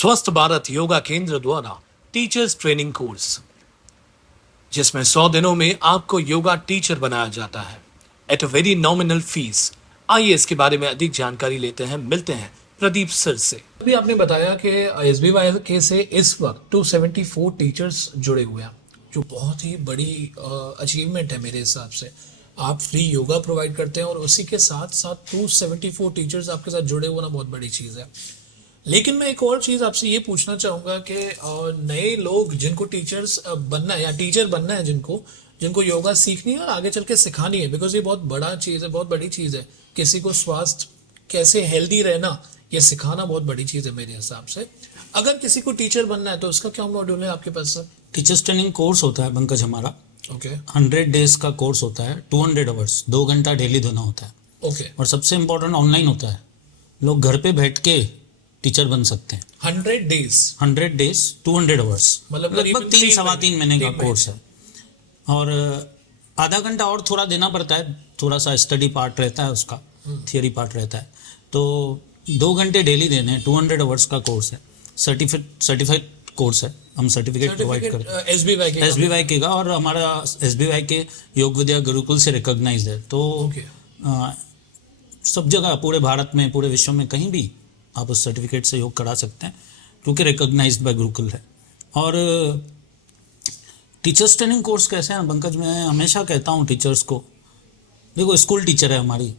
स्वस्थ भारत योगा केंद्र द्वारा टीचर्स ट्रेनिंग कोर्स, जिसमें 100 दिनों में आपको योगा टीचर बनाया जाता है at a very nominal fees. आइए इसके बारे में अधिक जानकारी लेते हैं, मिलते हैं प्रदीप सर से। अभी आपने बताया कि एसबीवाई के से इस वक्त 274 टीचर्स जुड़े हुए हैं, जो बहुत ही बड़ी अचीवमेंट है मेरे हिसाब से। आप फ्री योगा प्रोवाइड करते हैं और उसी के साथ साथ 274 टीचर्स आपके साथ जुड़े हुए ना, बहुत बड़ी चीज़ है। लेकिन मैं एक और चीज़ आपसे ये पूछना चाहूँगा कि नए लोग जिनको टीचर्स बनना है या टीचर बनना है, जिनको योगा सीखनी है और आगे चल के सिखानी है, बिकॉज ये बहुत बड़ा चीज़ है, बहुत बड़ी चीज़ है। किसी को स्वास्थ्य कैसे हेल्दी रहना ये सिखाना बहुत बड़ी चीज़ है मेरे हिसाब से। अगर किसी को टीचर बनना है तो उसका क्या मॉड्यूल है आपके पास सर? टीचर्स ट्रेनिंग कोर्स होता है पंकज हमारा। ओके 100 डेज का कोर्स होता है, 200 आवर्स, 2 घंटा डेली देना होता है। ओके और सबसे इम्पोर्टेंट ऑनलाइन होता है, लोग घर पे बैठ के टीचर बन सकते हैं। 100 डेज 200 आवर्स, मतलब लगभग 3-3.25 महीने का कोर्स है। और आधा घंटा और थोड़ा देना पड़ता है, थोड़ा सा स्टडी पार्ट रहता है, उसका थियरी पार्ट रहता है। तो 2 घंटे डेली देने हैं, 200 आवर्स का कोर्स है। सर्टिफाइड कोर्स है, हम सर्टिफिकेट प्रोवाइड करते हैं एसबीवाई के का, और हमारा एसबीवाई के योग विद्या गुरुकुल से रिकॉग्नाइज्ड है। तो सब जगह, पूरे भारत में, पूरे विश्व में कहीं भी आप उस सर्टिफिकेट से योग करा सकते हैं, क्योंकि रिकॉग्नाइज्ड बाय गुरुकुल है। और टीचर्स ट्रेनिंग कोर्स कैसे हैं पंकज, मैं हमेशा कहता हूँ टीचर्स को, देखो स्कूल टीचर है हमारी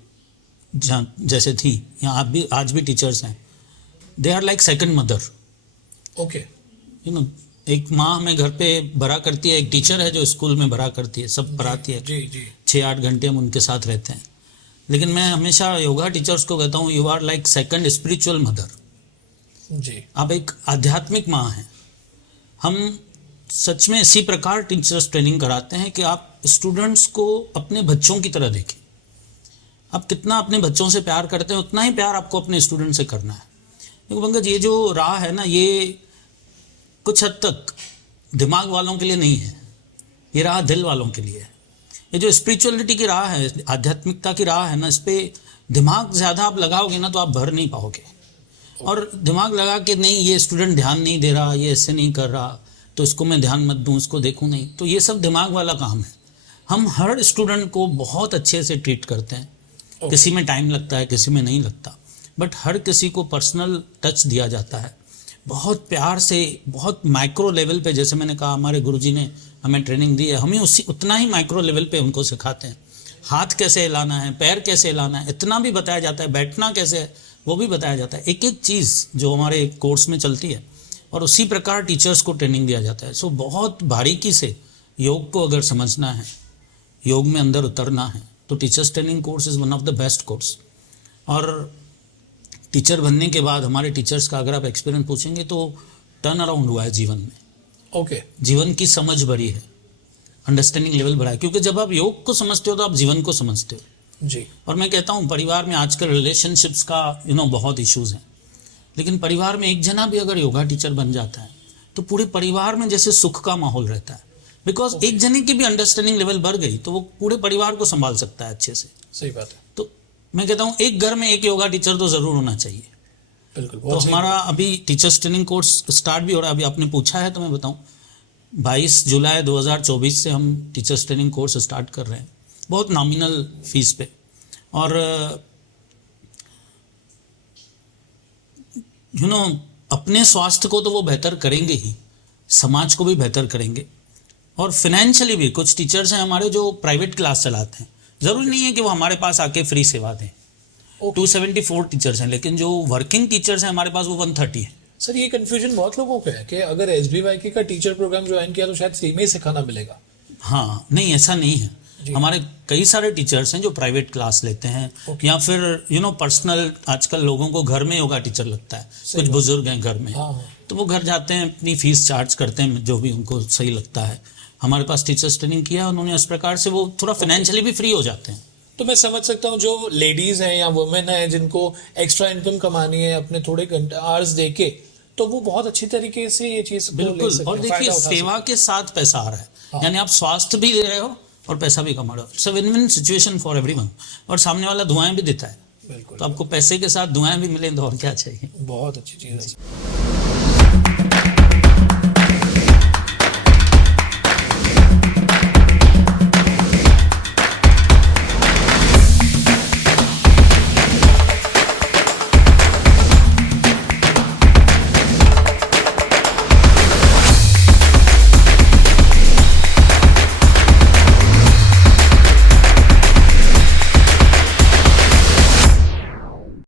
जहाँ जैसे थी, यहाँ आज भी टीचर्स हैं। They are like second mother. Okay you know, एक माँ हमें घर पे भरा करती है, एक टीचर है जो स्कूल में भरा करती है, सब पढ़ाती है। जी जी 6-8 घंटे हम उनके साथ रहते हैं। लेकिन मैं हमेशा योगा टीचर्स को कहता हूँ, you are like second spiritual mother. जी आप एक आध्यात्मिक माँ हैं। हम सच में इसी प्रकार टीचर्स ट्रेनिंग कराते हैं कि आप स्टूडेंट्स को अपने बच्चों की तरह देखें। आप कितना अपने बच्चों से प्यार करते हैं, उतना ही प्यार आपको अपने स्टूडेंट से करना है। देखो पंकज, ये जो राह है ना, ये कुछ हद तक दिमाग वालों के लिए नहीं है, ये राह दिल वालों के लिए है। ये जो स्पिरिचुअलिटी की राह है, आध्यात्मिकता की राह है ना, इस पर दिमाग ज़्यादा आप लगाओगे ना तो आप भर नहीं पाओगे। और दिमाग लगा के नहीं, ये स्टूडेंट ध्यान नहीं दे रहा, ये ऐसे नहीं कर रहा, तो इसको मैं ध्यान मत दूँ, इसको देखूँ नहीं, तो ये सब दिमाग वाला काम है। हम हर स्टूडेंट को बहुत अच्छे से ट्रीट करते हैं। किसी में टाइम लगता है, किसी में नहीं लगता, बट हर किसी को पर्सनल टच दिया जाता है, बहुत प्यार से, बहुत माइक्रो लेवल पे। जैसे मैंने कहा, हमारे गुरुजी ने हमें ट्रेनिंग दी है, हमें उतना ही माइक्रो लेवल पे उनको सिखाते हैं। हाथ कैसे हिलाना है, पैर कैसे हिलाना है, इतना भी बताया जाता है। बैठना कैसे है वो भी बताया जाता है, एक एक चीज़ जो हमारे कोर्स में चलती है। और उसी प्रकार टीचर्स को ट्रेनिंग दिया जाता है। सो बहुत बारीकी से योग को अगर समझना है, योग में अंदर उतरना है, तो teachers training course is one of the best course. और टीचर बनने के बाद हमारे टीचर्स का अगर आप एक्सपीरियंस पूछेंगे तो टर्न अराउंड हुआ है जीवन में। ओके जीवन की समझ बढ़ी है, अंडरस्टैंडिंग लेवल बढ़ा है, क्योंकि जब आप योग को समझते हो तो आप जीवन को समझते हो। जी और मैं कहता हूँ, परिवार में आजकल रिलेशनशिप्स का बहुत इश्यूज़ हैं, लेकिन परिवार में एक जना भी अगर योगा टीचर बन जाता है तो पूरे परिवार में जैसे सुख का माहौल रहता है। बिकॉज एक जने की भी अंडरस्टैंडिंग लेवल बढ़ गई तो वो पूरे परिवार को संभाल सकता है अच्छे से। सही बात है। तो मैं कहता हूँ, एक घर में एक योगा टीचर तो ज़रूर होना चाहिए। बिल्कुल। तो हमारा अभी टीचर्स ट्रेनिंग कोर्स स्टार्ट भी हो रहा है। अभी आपने पूछा है तो मैं बताऊँ, 22 जुलाई 2024 से हम टीचर्स ट्रेनिंग कोर्स स्टार्ट कर रहे हैं, बहुत नॉमिनल फीस पे। और अपने स्वास्थ्य को तो वो बेहतर करेंगे ही, समाज को भी बेहतर करेंगे। और फिनेंशियली भी कुछ टीचर्स हैं हमारे जो प्राइवेट क्लास चलाते हैं, ज़रूरी नहीं है कि वो हमारे पास आके फ्री सेवा दें। 274 टीचर्स हैं, लेकिन जो वर्किंग टीचर्स हैं हमारे पास वो 130 हैं। सर, ये कंफ्यूजन बहुत लोगों को है कि अगर एसबीवाई का टीचर प्रोग्राम ज्वाइन किया तो शायद फ्री में ही सिखाना मिलेगा। हाँ, नहीं, ऐसा नहीं है। हमारे कई सारे टीचर्स हैं जो प्राइवेट क्लास लेते हैं, या फिर पर्सनल, आजकल लोगों को घर में योगा टीचर लगता है, कुछ बुजुर्ग हैं घर में, तो वो घर जाते हैं, अपनी फीस चार्ज करते हैं जो भी उनको सही लगता है। हमारे पास टीचर्स ट्रेनिंग किया उन्होंने, इस प्रकार से वो थोड़ा फाइनेंशियली भी फ्री हो जाते हैं। तो मैं समझ सकता हूँ, जो लेडीज हैं या वुमेन हैं जिनको एक्स्ट्रा इनकम कमानी है अपने थोड़े घंटे आवर्स देके, तो वो बहुत अच्छी तरीके से ये चीज बिल्कुल। और देखिए, सेवा के साथ पैसा आ रहा है, यानी आप स्वास्थ्य भी दे रहे हो और पैसा भी कमा रहे हो। It's a win win situation for everyone. और सामने वाला दुआएं भी देता है, बिल्कुल। तो आपको पैसे के साथ दुआएं भी मिलें तो और क्या चाहिए। बहुत अच्छी चीज़ है।